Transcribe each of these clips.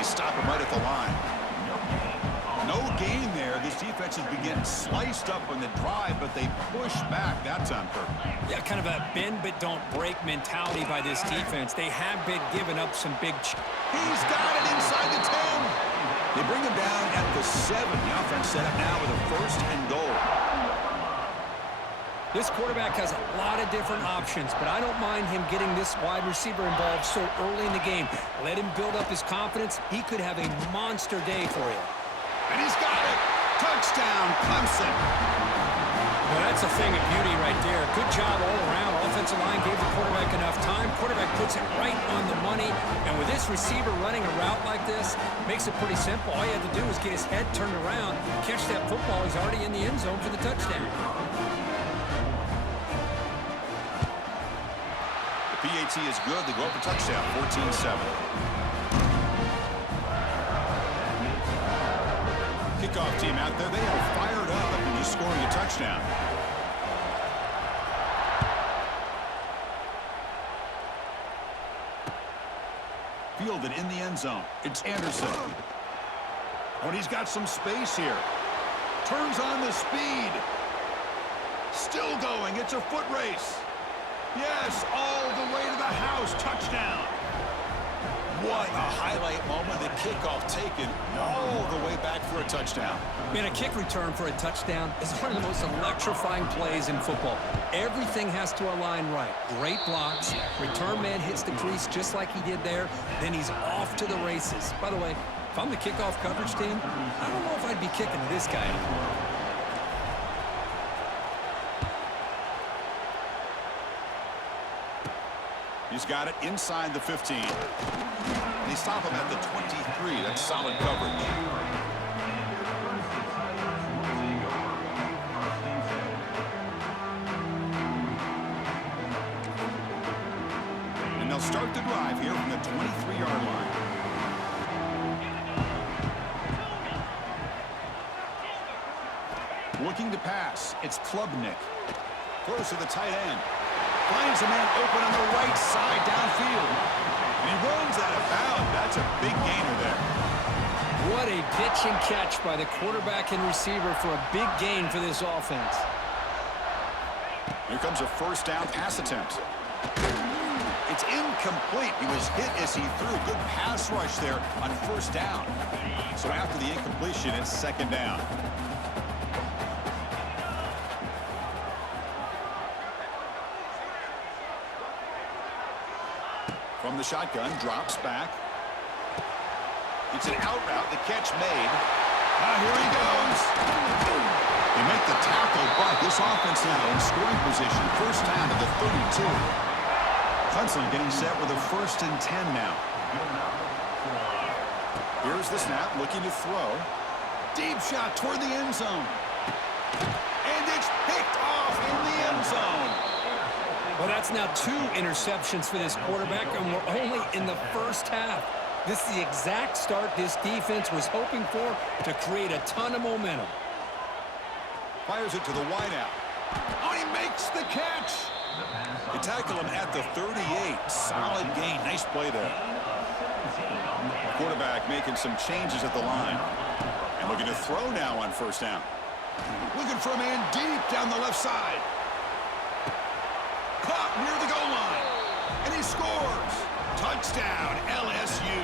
They stop him right at the line. No gain there. This defense has been getting sliced up on the drive, but they push back. That's on purpose. Yeah, kind of a bend but don't break mentality by this defense. They have been giving up some big... He's got it inside the 10. They bring him down at the 7. The offense set up now with a 1st and goal. This quarterback has a lot of different options, but I don't mind him getting this wide receiver involved so early in the game. Let him build up his confidence. He could have a monster day for you. And he's got it. Touchdown, Clemson. Well, that's a thing of beauty right there. Good job all around. Offensive line gave the quarterback enough time. Quarterback puts it right on the money. And with this receiver running a route like this, makes it pretty simple. All you have to do is get his head turned around, catch that football. He's already in the end zone for the touchdown. PAT is good. They go up a touchdown, 14-7. Kickoff team out there. They are fired up after just scoring a touchdown. Fielded in the end zone. It's Anderson. Oh, and he's got some space here. Turns on the speed. Still going. It's a foot race. Yes, all the way to the house. Touchdown. What a highlight moment. The kickoff taken all the way back for a touchdown. Man, a kick return for a touchdown is one of the most electrifying plays in football. Everything has to align right. Great blocks. Return man hits the crease just like he did there. Then he's off to the races. By the way, if I'm the kickoff coverage team, I don't know if I'd be kicking to this guy anymore. He's got it inside the 15. They stop him at the 23. That's solid coverage. And they'll start the drive here from the 23-yard line. Looking to pass. It's Klubnik. Throws to the tight end. Finds a man open on the right side downfield. And he runs out of bounds. That's a big gainer there. What a pitch and catch by the quarterback and receiver for a big gain for this offense. Here comes a first down pass attempt. It's incomplete. He was hit as he threw. Good pass rush there on first down. So after the incompletion, it's second down. From the shotgun, drops back. It's an out route, the catch made. Here he goes. They make the tackle, but this offense now in scoring position. First down to the 32. Clemson getting set with a 1st and 10 now. Here's the snap, looking to throw. Deep shot toward the end zone. And it's picked off in the end zone. Well, that's now 2 interceptions for this quarterback, and we're only in the first half. This is the exact start this defense was hoping for to create a ton of momentum. Fires it to the wideout. Oh, he makes the catch. They tackle him at the 38. Solid gain. Nice play there. Quarterback making some changes at the line. And looking to throw now on first down. Looking for a man deep down the left side. Caught near the goal line. And he scores. Touchdown, LSU.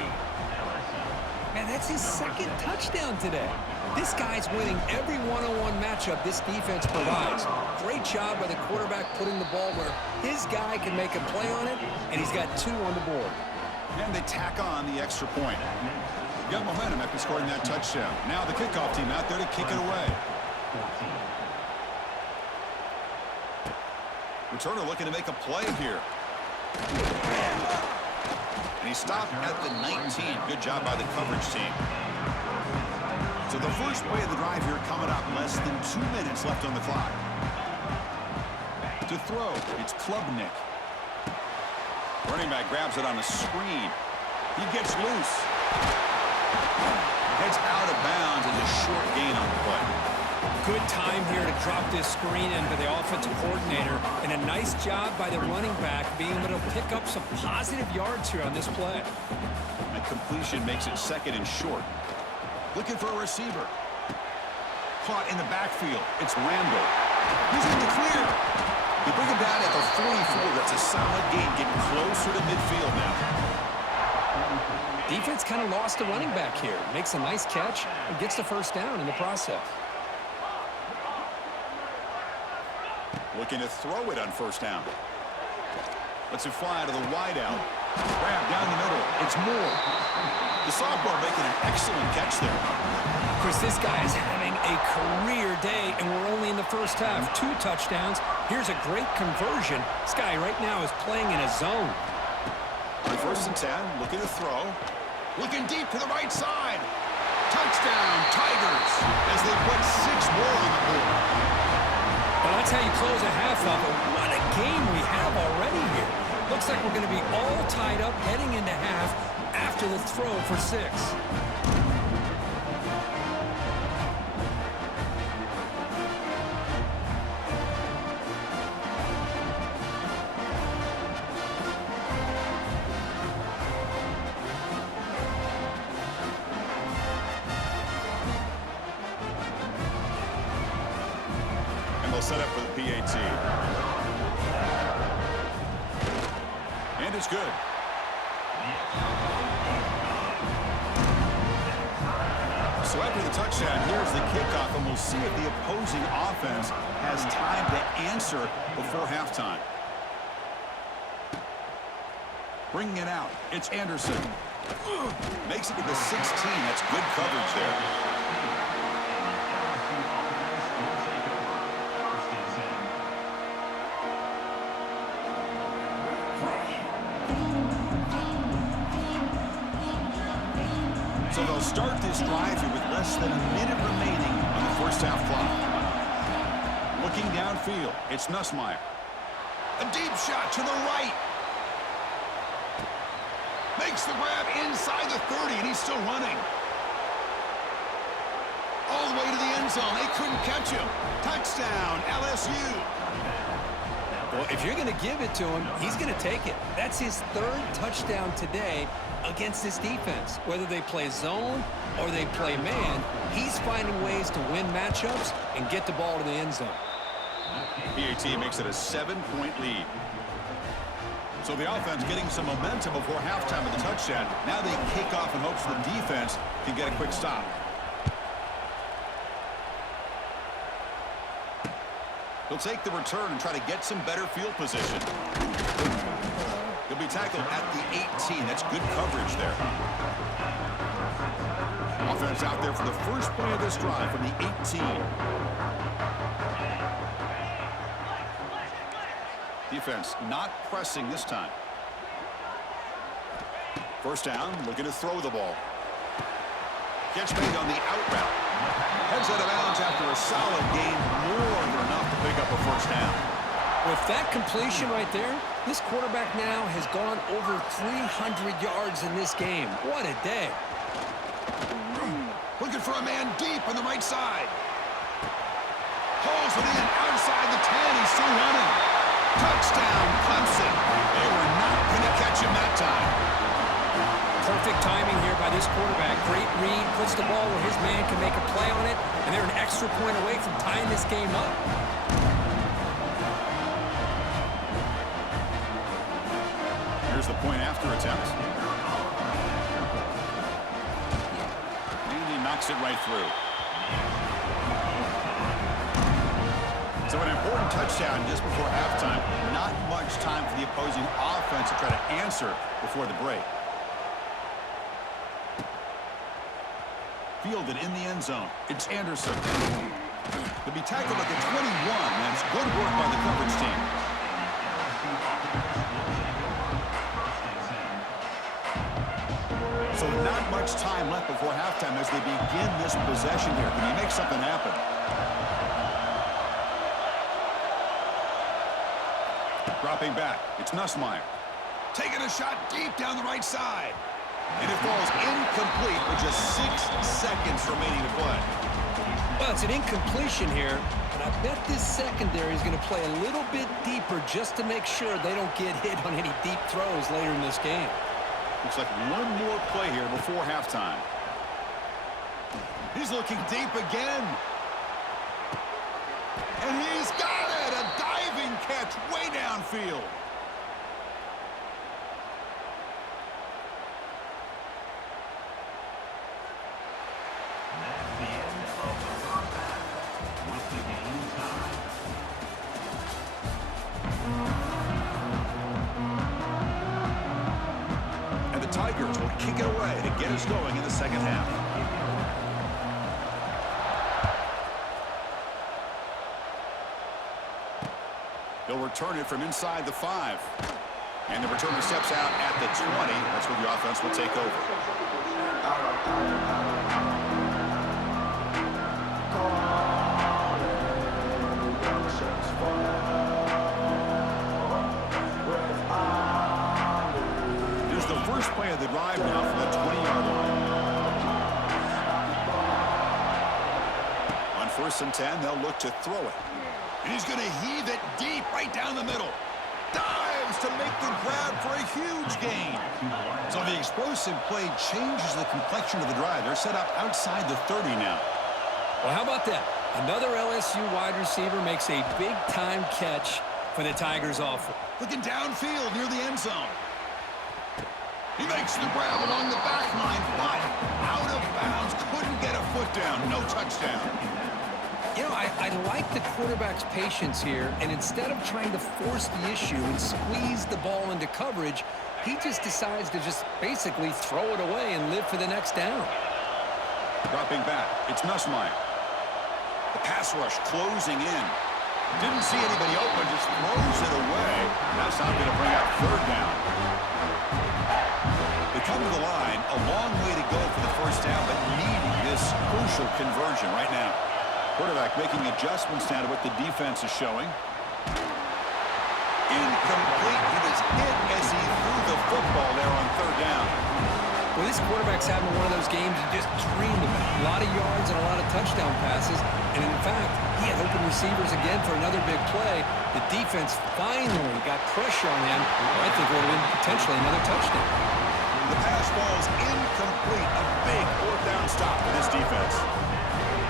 Man, that's his 2nd touchdown today. This guy's winning every one-on-one matchup this defense provides. Great job by the quarterback putting the ball where his guy can make a play on it, and he's got 2 on the board. And they tack on the extra point. Got momentum after scoring that touchdown. Now the kickoff team out there to kick it away. Returner looking to make a play here. And he stopped at the 19. Good job by the coverage team. So the first play of the drive here coming up. Less than 2 minutes left on the clock. To throw, it's Klubnik. Running back grabs it on a screen. He gets loose. Heads out of bounds and a short gain on the play. Good time here to drop this screen in by the offensive coordinator, and a nice job by the running back being able to pick up some positive yards here on this play. And completion makes it 2nd and short. Looking for a receiver. Caught in the backfield. It's Randall. He's in the clear. They bring him down at the 44. That's a solid gain, getting closer to midfield now. Defense kind of lost the running back here. Makes a nice catch and gets the first down in the process. Looking to throw it on 1st down. Lets it fly out of the wide out. Grab down the middle. It's Moore. The sophomore making an excellent catch there. Chris, this guy is having a career day, and we're only in the first half. 2 touchdowns. Here's a great conversion. This guy right now is playing in a zone. On 1st and 10, looking to throw. Looking deep to the right side. Touchdown, Tigers, as they put 6 more on the board. Well, that's how you close a half of it. What a game we have already here. Looks like we're going to be all tied up heading into half after the throw for 6. Set up for the PAT. And it's good. So after the touchdown, here's the kickoff, and we'll see if the opposing offense has time to answer before halftime. Bringing it out, it's Anderson. Makes it to the 16. That's good coverage there. So they'll start this drive here with less than a minute remaining on the 1st half clock. Looking downfield, it's Nussmeier. A deep shot to the right. Makes the grab inside the 30, and he's still running. All the way to the end zone. They couldn't catch him. Touchdown, LSU. Well, if you're going to give it to him, he's going to take it. That's his 3rd touchdown today against this defense. Whether they play zone or they play man, he's finding ways to win matchups and get the ball to the end zone. PAT makes it a 7-point lead. So the offense getting some momentum before halftime with the touchdown. Now they kick off in hopes the defense can get a quick stop. He'll take the return and try to get some better field position. He'll be tackled at the 18. That's good coverage there. Offense out there for the first play of this drive from the 18. Defense not pressing this time. 1st down, looking to throw the ball. Catch made on the out route. Heads out of bounds after a solid game, more than enough to pick up a 1st down. With that completion right there, this quarterback now has gone over 300 yards in this game. What a day. Looking for a man deep on the right side. Pulls it in outside the 10. He's still running. Touchdown, Clemson. They were not going to catch him that time. Perfect timing here by this quarterback. Great read, puts the ball where his man can make a play on it, and they're an extra point away from tying this game up. Here's the point after attempt. And he knocks it right through. So an important touchdown just before halftime. Not much time for the opposing offense to try to answer before the break. Fielded in the end zone. It's Anderson. He'll be tackled at the 21. That's good work by the coverage team. So not much time left before halftime as they begin this possession here. Can he make something happen? Dropping back. It's Nussmeier. Taking a shot deep down the right side. And it falls incomplete with just 6 seconds remaining to play. Well, it's an incompletion here, but I bet this secondary is going to play a little bit deeper just to make sure they don't get hit on any deep throws later in this game. Looks like one more play here before halftime. He's looking deep again. And he's got it! A diving catch way downfield. And the Tigers will kick it away to get us going in the second half. He'll return it from inside the 5. And the returner steps out at the 20. That's where the offense will take over. Here's the first play of the drive now from the 20-yard line. On 1st and 10, they'll look to throw it. And he's going to heave it deep right down the middle. Dives to make the grab for a huge gain. So the explosive play changes the complexion of the drive. They're set up outside the 30 now. Well, how about that? Another LSU wide receiver makes a big-time catch for the Tigers offense. Looking downfield near the end zone. He makes the grab along the back line, but out of bounds. Couldn't get a foot down. No touchdown. You know, I like the quarterback's patience here, and instead of trying to force the issue and squeeze the ball into coverage, he just decides to just basically throw it away and live for the next down. Dropping back, it's Nussmeier. The pass rush closing in. Didn't see anybody open, just throws it away. That's not going to bring up 3rd down. They come to the line, a long way to go for the 1st down, but needing this crucial conversion right now. Quarterback making adjustments now to what the defense is showing. Incomplete. He was hit as he threw the football there on 3rd down. Well, this quarterback's having one of those games you just dreamed about. A lot of yards and a lot of touchdown passes. And in fact, he had open receivers again for another big play. The defense finally got pressure on him. I think it would have been potentially another touchdown. The pass ball's incomplete. A big 4th down stop for this defense.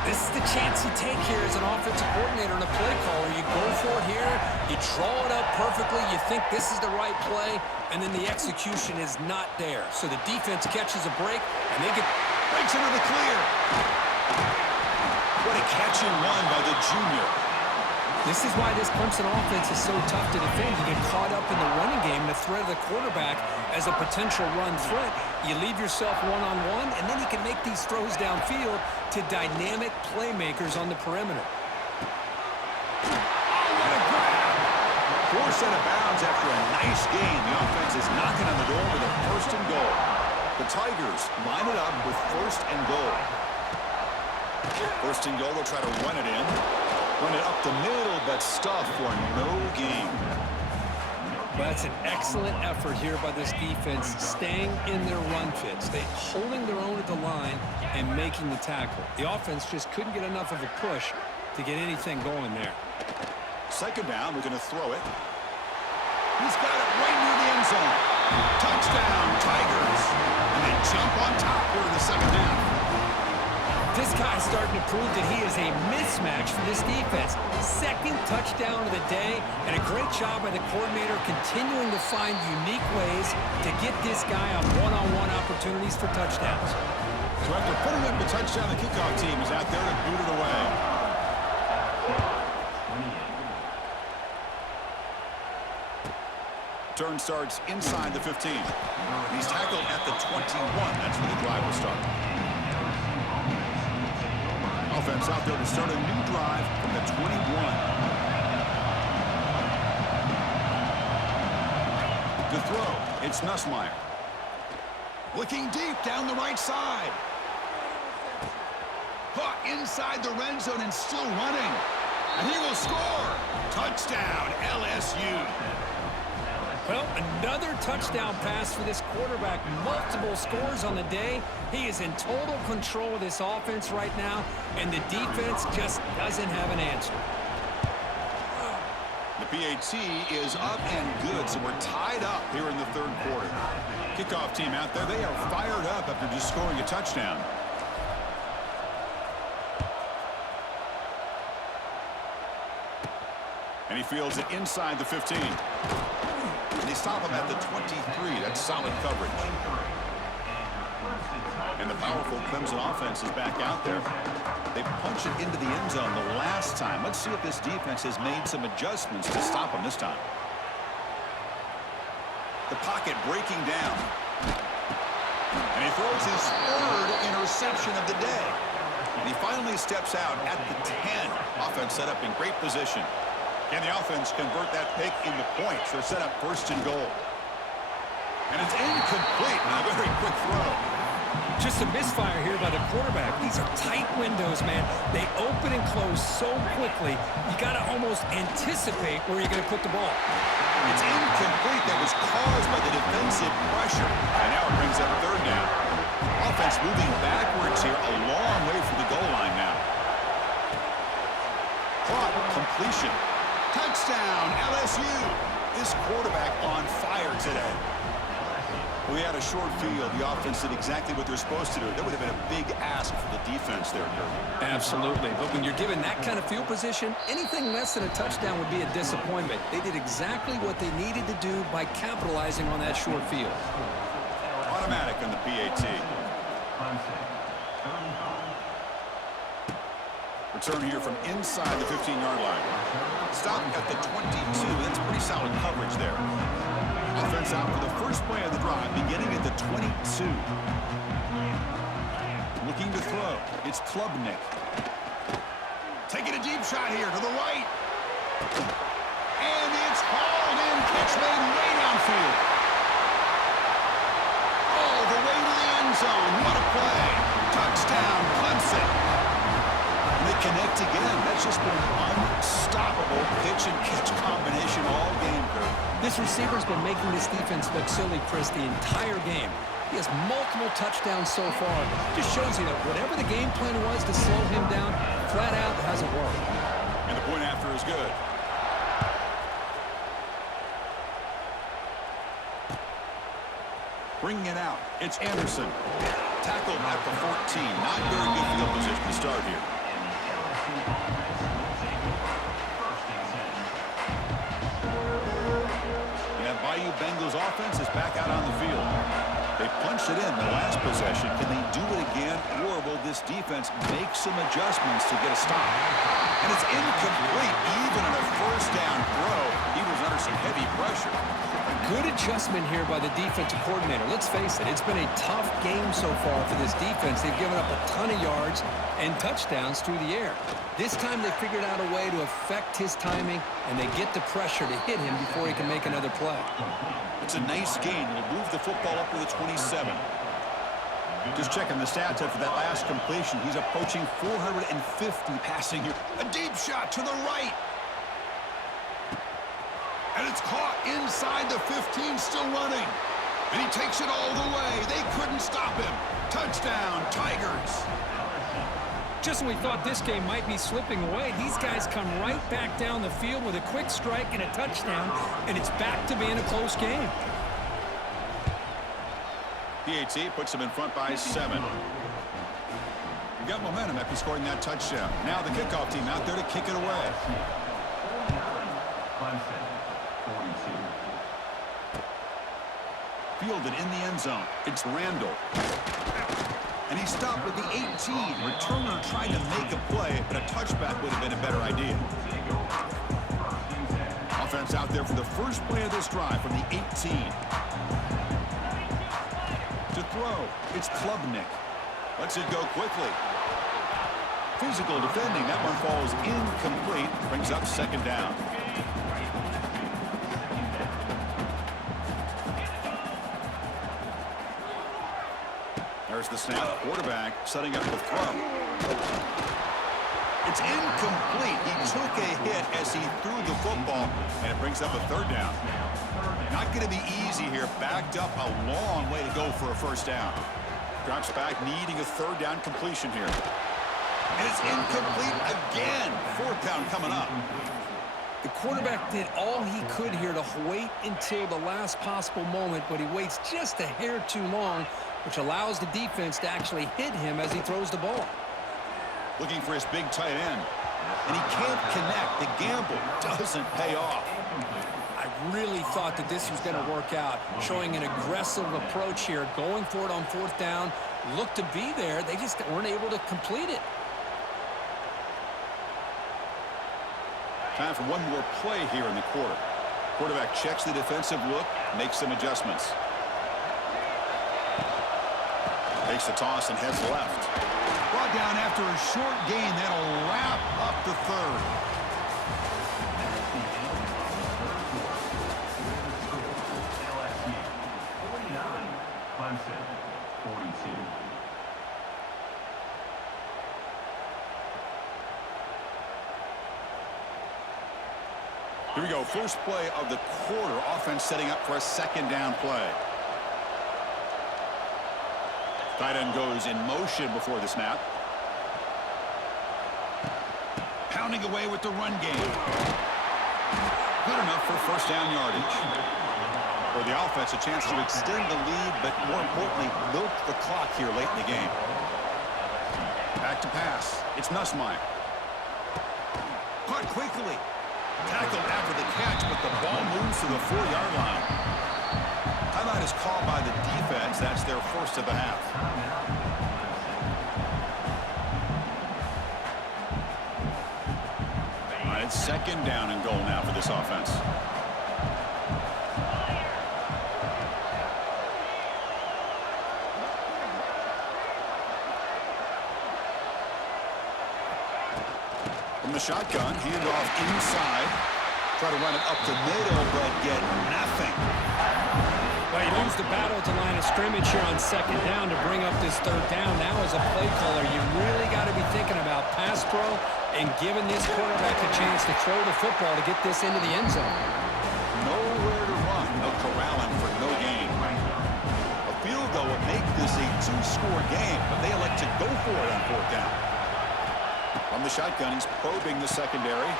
This is the chance you take here as an offensive coordinator and a play caller. You go for it here, you draw it up perfectly, you think this is the right play, and then the execution is not there. So the defense catches a break, and they get breaks into the clear. What a catch and run by the junior. This is why this Clemson offense is so tough to defend. You get caught up in the running game and the threat of the quarterback as a potential run threat. You leave yourself one-on-one, and then you can make these throws downfield to dynamic playmakers on the perimeter. Oh, what a grab! Forced out of bounds after a nice gain. The offense is knocking on the door with a 1st and goal. The Tigers line it up with 1st and goal. 1st and goal, they'll try to run it in. Run it up the middle, but stuffed for no gain. Well, that's an excellent effort here by this defense, staying in their run fits. They holding their own at the line and making the tackle. The offense just couldn't get enough of a push to get anything going there. 2nd down, we're going to throw it. He's got it right near the end zone. Touchdown, Tigers. And they jump on top here in the 2nd half. This guy's starting to prove that he is a mismatch for this defense. 2nd touchdown of the day, and a great job by the coordinator continuing to find unique ways to get this guy on one-on-one opportunities for touchdowns. So after putting up the touchdown, the kickoff team is out there to boot it away. Turn starts inside the 15. He's tackled at the 21. That's where the drive will start. Offense out there to start a new drive from the 21. To throw, it's Nussmeier. Looking deep down the right side. Caught inside the red zone and still running. And he will score. Touchdown, LSU. Well, another touchdown pass for this quarterback. Multiple scores on the day. He is in total control of this offense right now, and the defense just doesn't have an answer. The PAT is up and good, so we're tied up here in the third quarter. Kickoff team out there, they are fired up after just scoring a touchdown. And he fields it inside the 15. And they stop him at the 23. That's solid coverage. And the powerful Clemson offense is back out there. They punch it into the end zone the last time. Let's see if this defense has made some adjustments to stop them this time. The pocket breaking down. And he throws his third interception of the day. And he finally steps out at the 10. Offense set up in great position. Can the offense convert that pick into points? They're set up first and goal. And it's incomplete on a very quick throw. Just a misfire here by the quarterback. These are tight windows, man. They open and close so quickly, you got to almost anticipate where you're going to put the ball. It's incomplete. That was caused by the defensive pressure. And now it brings up third down. Offense moving backwards here a long way from the goal line now. Caught, completion. Touchdown, LSU. This quarterback on fire today. We had a short field. The offense did exactly what they're supposed to do. That would have been a big ask for the defense there, Kirk. Absolutely. But when you're given that kind of field position, anything less than a touchdown would be a disappointment. They did exactly what they needed to do by capitalizing on that short field. Automatic on the PAT. Return here from inside the 15-yard line. Stop at the 22. That's pretty solid coverage there. Offense out for the first play of the drive, beginning at the 22. Looking to throw. It's Klubnik. Taking a deep shot here to the right. And it's hauled in. Catch made way downfield. All the way to the end zone. What a play. Touchdown, Clemson. They connect again. That's just been an unstoppable pitch and catch combination all game, Kirk. This receiver's been making this defense look silly, Chris, the entire game. He has multiple touchdowns so far. Just shows you that whatever the game plan was to slow him down, flat out hasn't worked. And the point after is good. Bringing it out. It's Anderson. Tackled at the 14. Not very good field position to start here. Bayou Bengals offense is back out on the field. They punched it in the last possession. Can they do it again, or will this defense make some adjustments to get a stop? And it's incomplete, even on a first down throw. He was under some heavy pressure. Good adjustment here by the defensive coordinator. Let's face it, it's been a tough game so far for this defense. They've given up a ton of yards and touchdowns through the air. This time they figured out a way to affect his timing, and they get the pressure to hit him before he can make another play. It's a nice gain. We'll move the football up to the 27. Just checking the stats after that last completion. He's approaching 450 passing here. A deep shot to the right. And it's caught inside the 15, still running. And he takes it all the way. They couldn't stop him. Touchdown, Tigers. Just when we thought this game might be slipping away, these guys come right back down the field with a quick strike and a touchdown, and it's back to being a close game. PAT puts them in front by 7. You got momentum after scoring that touchdown. Now the kickoff team out there to kick it away. Fielded in the end zone. It's Randall. And he stopped with the 18. Returner trying to make a play, but a touchback would have been a better idea. Offense out there for the first play of this drive from the 18. To throw, it's Klubnik. Lets it go quickly. Physical defending. That one falls incomplete. Brings up second down. There's the snap. Quarterback setting up the throw. It's incomplete. He took a hit as he threw the football, and it brings up a third down. Not going to be easy here. Backed up a long way to go for a first down. Drops back, needing a third down completion here. And it's incomplete again. Fourth down coming up. The quarterback did all he could here to wait until the last possible moment, but he waits just a hair too long, which allows the defense to actually hit him as he throws the ball. Looking for his big tight end. And he can't connect. The gamble doesn't pay off. I really thought that this was going to work out, showing an aggressive approach here, going for it on fourth down, looked to be there. They just weren't able to complete it. Time for one more play here in the quarter. Quarterback checks the defensive look, makes some adjustments. Takes the toss and heads left. Brought down after a short gain. That'll wrap up the third. Here we go, first play of the quarter. Offense setting up for a second down play. Tight end goes in motion before the snap. Pounding away with the run game. Good enough for first down yardage. For the offense, a chance to extend the lead, but more importantly, milk the clock here late in the game. Back to pass. It's Nussmeier. Caught quickly. Tackled after the catch, but the ball moves to the 4-yard line. Timeout is called by the defense. That's their first of the half. All right, it's second down and goal now for this offense. From the shotgun, handoff inside. Try to run it up the middle, but get nothing. Well, you lose the battle at the line of scrimmage here on second down to bring up this third down. Now as a play caller, you really got to be thinking about pass pro and giving this quarterback a chance to throw the football to get this into the end zone. Nowhere to run. No corralling for no gain. A field goal would make this a 2-score game, but they elect to go for it on fourth down. From the shotgun, he's probing the secondary.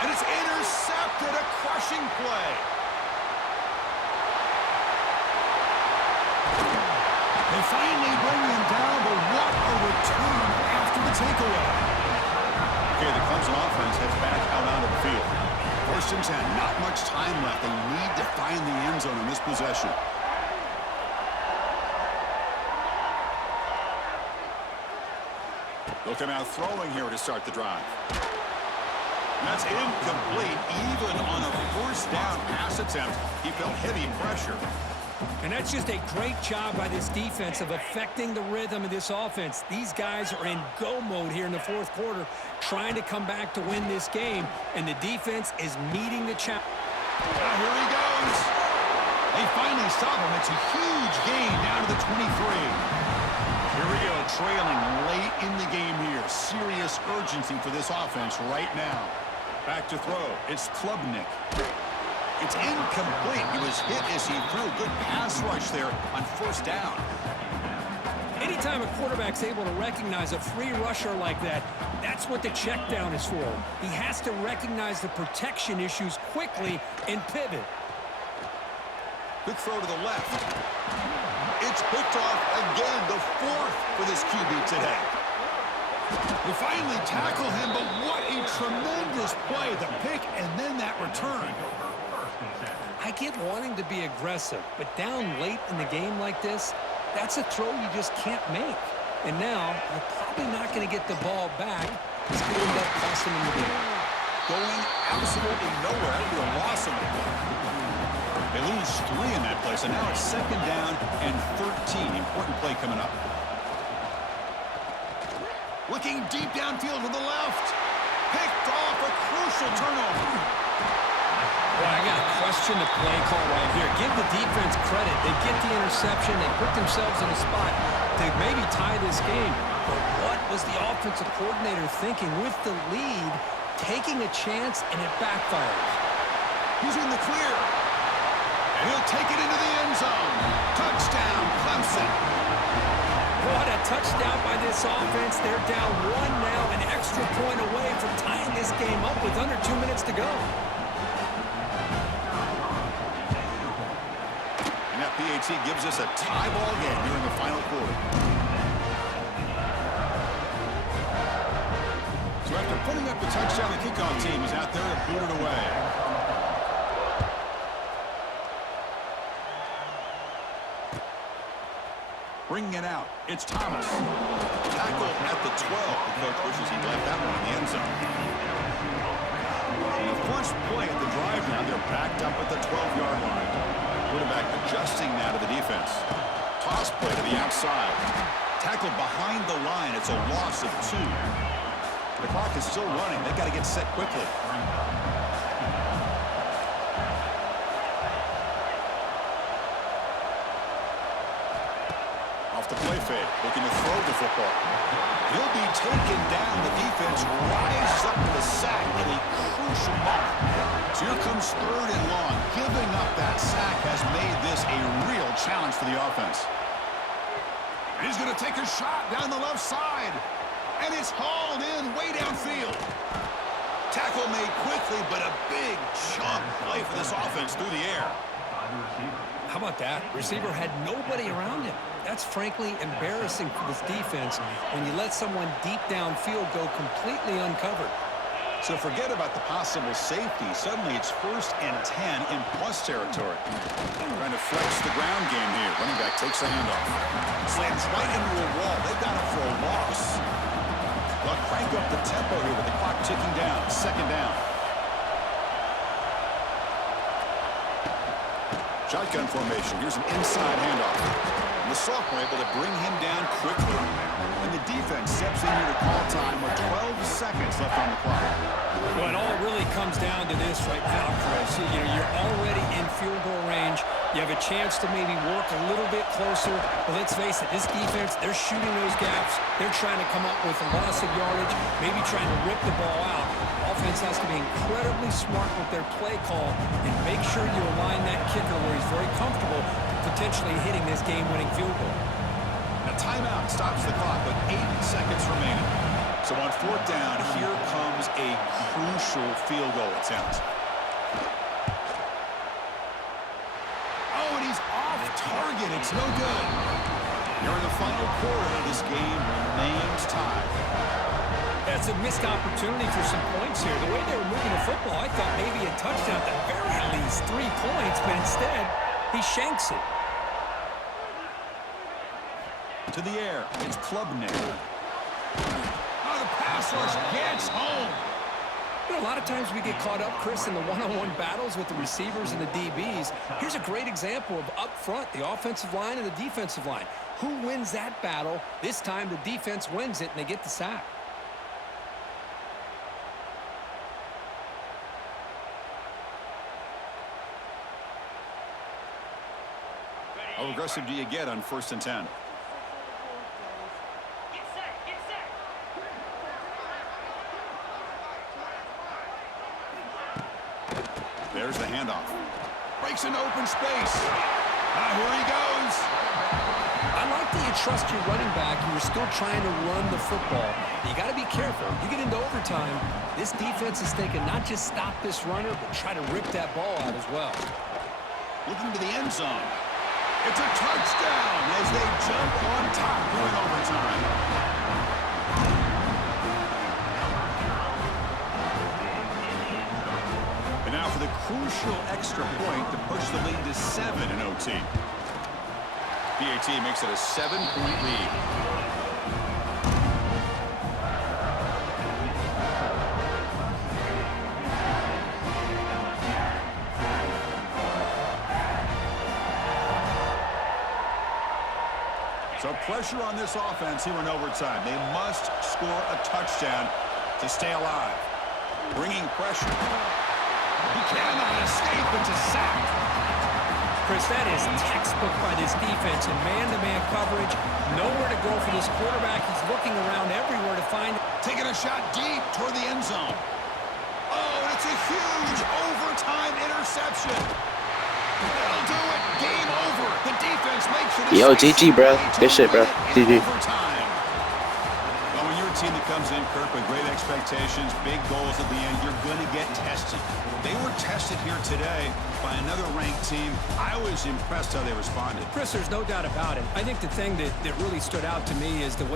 And it's intercepted, a crushing play. They finally bring him down, but what a return after the takeaway. Okay, the Clemson offense heads back out onto the field. First and 10, not much time left. They need to find the end zone in this possession. They'll come out throwing here to start the drive. That's incomplete. Even on a first down pass attempt, he felt heavy pressure. And that's just a great job by this defense of affecting the rhythm of this offense. These guys are in go mode here in the fourth quarter, trying to come back to win this game, and the defense is meeting the challenge. Now here he goes. They finally stop him. It's a huge gain down to the 23. Here we go, trailing late in the game here. Serious urgency for this offense right now. Back to throw. It's Klubnik. It's incomplete. He was hit as he threw. Good pass rush there on first down. Anytime a quarterback's able to recognize a free rusher like that, that's what the check down is for. He has to recognize the protection issues quickly and pivot. Good throw to the left. It's picked off again, the fourth for this QB today. They finally tackle him, but what a tremendous play. The pick and then that return. I get wanting to be aggressive, but down late in the game like this, that's a throw you just can't make. And now, you're probably not going to get the ball back. It's going to end up costing him the game. Going absolutely nowhere after a loss of it. They lose 3 in that play, so now it's second down and 13. Important play coming up. Looking deep downfield to the left. Picked off, a crucial turnover. Well, I got to question the play call right here. Give the defense credit. They get the interception. They put themselves in a spot to maybe tie this game. But what was the offensive coordinator thinking with the lead, taking a chance, and it backfires? He's in the clear. And he'll take it into the end zone. Touchdown, Clemson. What a touchdown by this offense. They're down 1 now, an extra point away from tying this game up with under 2 minutes to go. And that PAT gives us a tie ball game here in the final quarter. So after putting up the touchdown, the kickoff team is out there to boot it away. Bringing it out, it's Thomas. Tackle at the 12. The coach wishes he'd left that one in the end zone. And the first play of the drive now, they're backed up at the 12-yard line. Quarterback adjusting now to the defense. Toss play to the outside. Tackle behind the line. It's a loss of 2. The clock is still running. They've got to get set quickly. Off the play fake, looking to throw the football. He'll be taken down. The defense rises up to the sack in a crucial moment. So here comes 3rd and long. Giving up that sack has made this a real challenge for the offense. He's going to take a shot down the left side. And it's hauled in way downfield. Tackle made quickly, but a big chunk play for this offense through the air. How about that? Receiver had nobody around him. That's frankly embarrassing for this defense when you let someone deep downfield go completely uncovered. So forget about the possible safety. Suddenly it's 1st and 10 in plus territory. Trying to flex the ground game here. Running back takes the handoff. Slams right into a wall. They've got him for a loss. They'll crank up the tempo here with the clock ticking down. 2nd down. Shotgun formation. Here's an inside handoff. And the sophomore able to bring him down quickly. And the defense steps in here to call time with 12 seconds left on the clock. Well, it all really comes down to this right now, Chris. You're already in field goal range. You have a chance to maybe work a little bit closer. But let's face it, this defense, they're shooting those gaps. They're trying to come up with a loss of yardage, maybe trying to rip the ball out. Offense has to be incredibly smart with their play call and make sure you align that kicker where he's very comfortable potentially hitting this game-winning field goal. A timeout stops the clock with 8 seconds remaining. So on 4th down, here comes a crucial field goal attempt. Oh, and he's off target. It's no good. Here in the final quarter, this game remains tied. That's a missed opportunity for some points here. The way they were moving the football, I thought maybe a touchdown at the very least 3 points, but instead, he shanks it. To the air, it's Klubnik. Oh, the pass rush gets home. You know, a lot of times we get caught up, Chris, in the one-on-one battles with the receivers and the DBs. Here's a great example of up front, the offensive line and the defensive line. Who wins that battle? This time the defense wins it, and they get the sack. How aggressive do you get on 1st and 10? There's the handoff. Breaks into open space. Here he goes. I like that you trust your running back and you're still trying to run the football. You got to be careful. You get into overtime, this defense is thinking not just stop this runner, but try to rip that ball out as well. Looking to the end zone. It's a touchdown as they jump on top during overtime. And now for the crucial extra point to push the lead to 7 in OT. PAT makes it a 7-point lead. So pressure on this offense here in overtime. They must score a touchdown to stay alive. Bringing pressure. He cannot escape. It's a sack. Chris, that is textbook by this defense in man-to-man coverage. Nowhere to go for this quarterback. He's looking around everywhere to find it. Taking a shot deep toward the end zone. Oh, and it's a huge overtime interception. That'll do it. Game over. The defense makes it. Yo, GG, bro. Good shit, bro. GG. Well, when you're a team that comes in, Kirk, with great expectations, big goals at the end, you're going to get tested. They were tested here today by another ranked team. I was impressed how they responded. Chris, there's no doubt about it. I think the thing that really stood out to me is the way